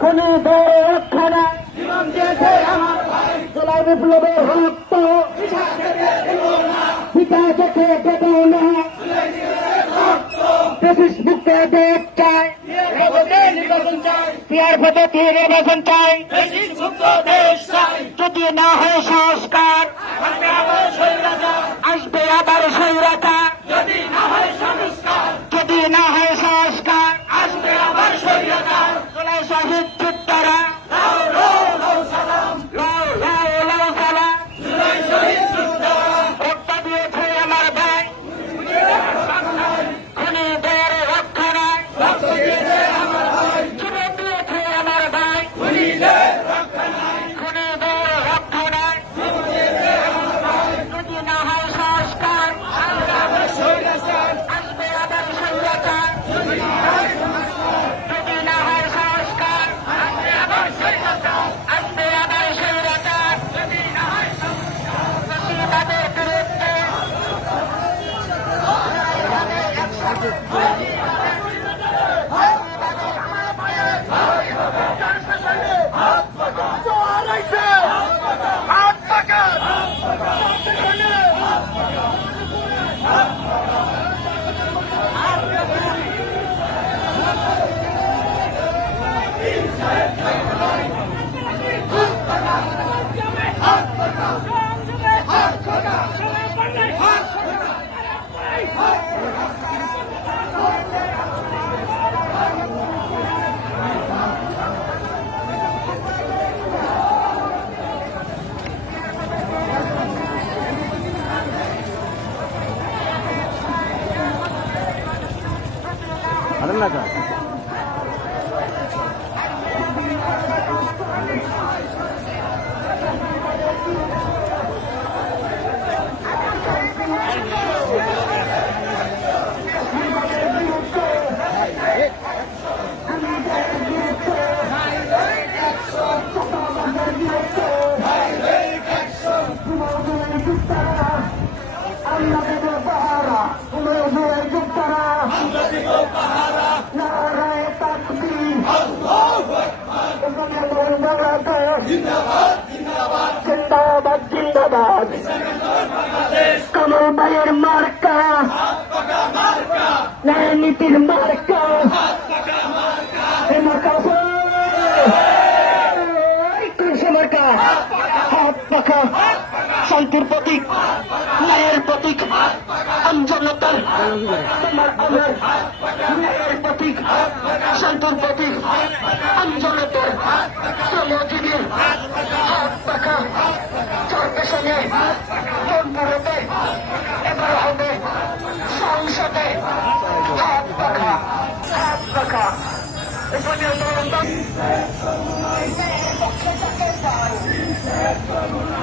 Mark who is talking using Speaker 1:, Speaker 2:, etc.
Speaker 1: কোন দৌড়ে রক্ষা নাই। জেলার বিপ্লবের রক্ত পিতা চোখে দেব না। ব্রিটিশ বুকে দেশ চাই। পিয়ার পদ্ধতি নির্বাচন চাই। যদি না হয় সংস্কার, আসবে আবার স্বৈরাচার। যদি না হবে అదన్నాక জিন্দাবাদ জিন্দাবাদ। কমল ভাইয়ের মার্কা। ন্যায় নীতির মার্কা মার্কা। হাত পাখা। শান্তির প্রতীক, ন্যায়ের প্রতীক, আমজনতার তোমার আমার ন্যায়ের প্রতীক, শান্তির প্রতীক, আমজনতার Thank you.